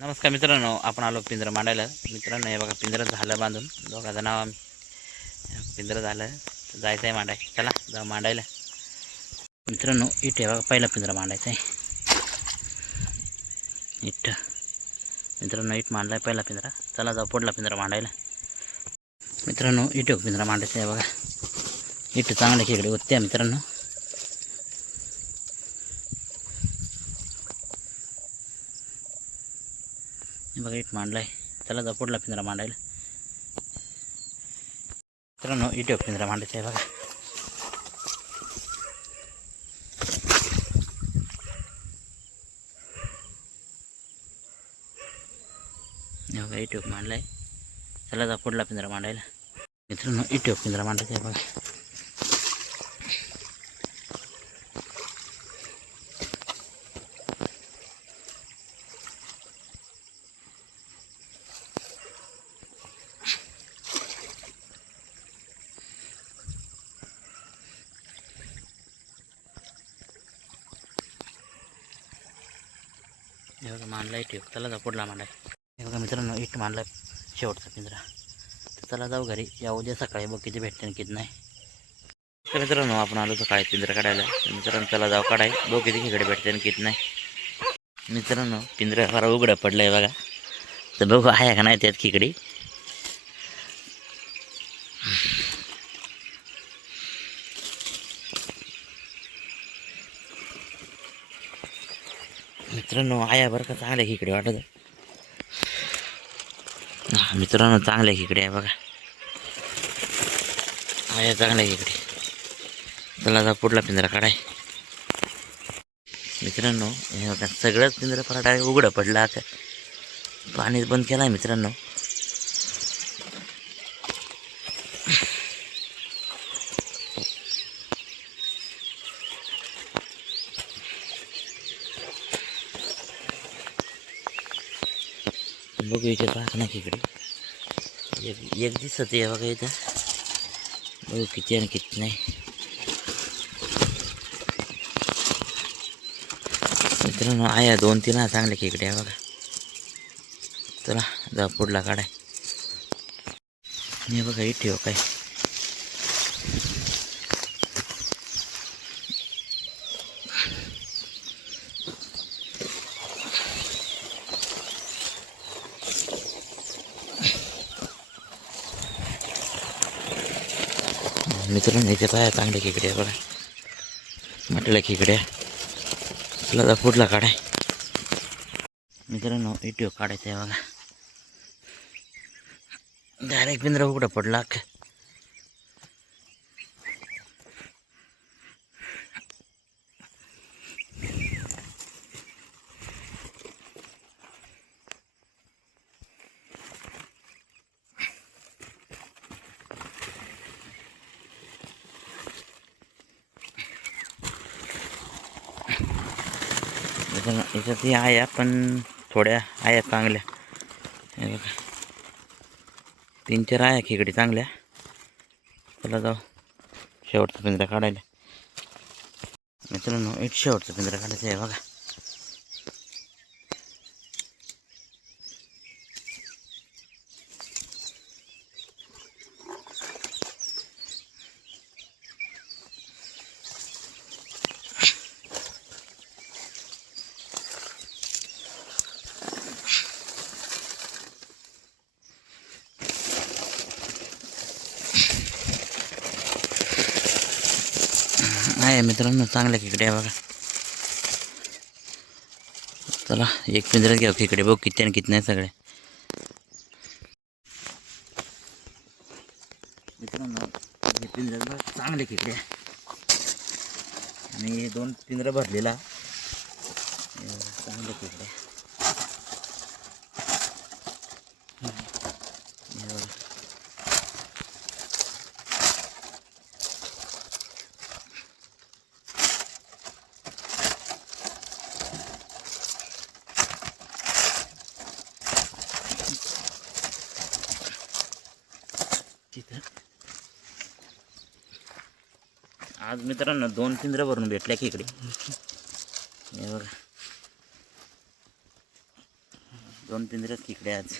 नमस्कार मित्रांनो, आपण आलो पिंजरा मांडायला. मित्रांनो हे बघा, पिंजरा झालं बांधून. दोघाचं नाव पिंजरा झालं, जायचं आहे मांडाय. चला जाऊ मांडायला. मित्रांनो इथे बघा, पहिला पिंजरा मांडायचा आहे. इट मित्रांनो, इट मांडलाय पहिला पिंजरा. चला जाऊ पुढला पिंजरा मांडायला. मित्रांनो इथे पिंजरा मांडायचा आहे बघा. इट चांगल्या खेकडे होते मित्रांनो. बघा इट मांडलाय. चला जाऊ पुढला पिंजरा मांडायला. मित्रांनो इथे पिंजरा मांडायचा आहे बघा. बघा इथे मांडलाय. चला जाऊ पुढला पिंजरा मांडायला. मित्रांनो इथे पिंजरा मांडायचा आहे बघा. हे बघा मांडलाय ठेव. चला जाऊ पुढला मांडाय. हे बघा मित्रांनो इट मांडलाय शेवटचा पिंजरा. तर चला जाऊ घरी. या उद्या सकाळी बघ किती भेटते आणि किती नाही. तर मित्रांनो आपण आलो सकाळी पिंजरा काढायला. तर मित्रांनो चला जाऊ काढाय, बघ किती खेकडे भेटते आणि किती नाही. मित्रांनो पिंजरा फार उघडं पडलं आहे बघा. तर बघू आहे का नाही त्यात खेकडी. मित्रांनो आया बरं का, चांगल्या खेकडे वाटत. मित्रांनो चांगल्या खेकडे आहे बघा. आया चांगल्या खेकडे. चला जा पुढला पिंजरा काढाय. मित्रांनो हे बघा, सगळंच पिंजरा फार डायरेक्ट उघडं पडलं. आता पाणी बंद केलं आहे मित्रांनो. बघू इथे पाहत नाही खेकडे. एक दिसत आहे बघा इथं. बघू किती आणि किती नाही. मित्रांनो आया 2-3 चांगले खेकडे आहे बघा. चला जा पुढला काढाय. हे बघा इथे हो काय. मित्रांनो इथे पाया चांगले खेकडे आहे बघा. म्हटलं खेकडे. चला जा पुढला काढाय. मित्रांनो इथे काढायचं आहे बघा. डायरेक्ट पिंजरा उघडं पडला. याच्यात आया पण थोड्या आया चांगल्या. हे बघा 3-4 आया खेकडे चांगल्या. चला जाऊ शेवटचा पिंजरा काढायला. मित्रांनो एक शेवटचा पिंजरा काढायचा आहे बघा. आहे मित्रांनो चांगल्या खेकडे आहे बघा. चला एक पिंजरा घ्या खेकडे, बघ किती आणि किती नाही सगळे. मित्रांनो हे पिंजरा चांगले खेकडे आहे. आणि 2 पिंजरा भरलेला चांगले खेकडे. आज मित्रांनो 2 पिंजरा भरून भेटल्या खेकडे. हे बघा 2 पिंजऱ्यात खेकडे आज.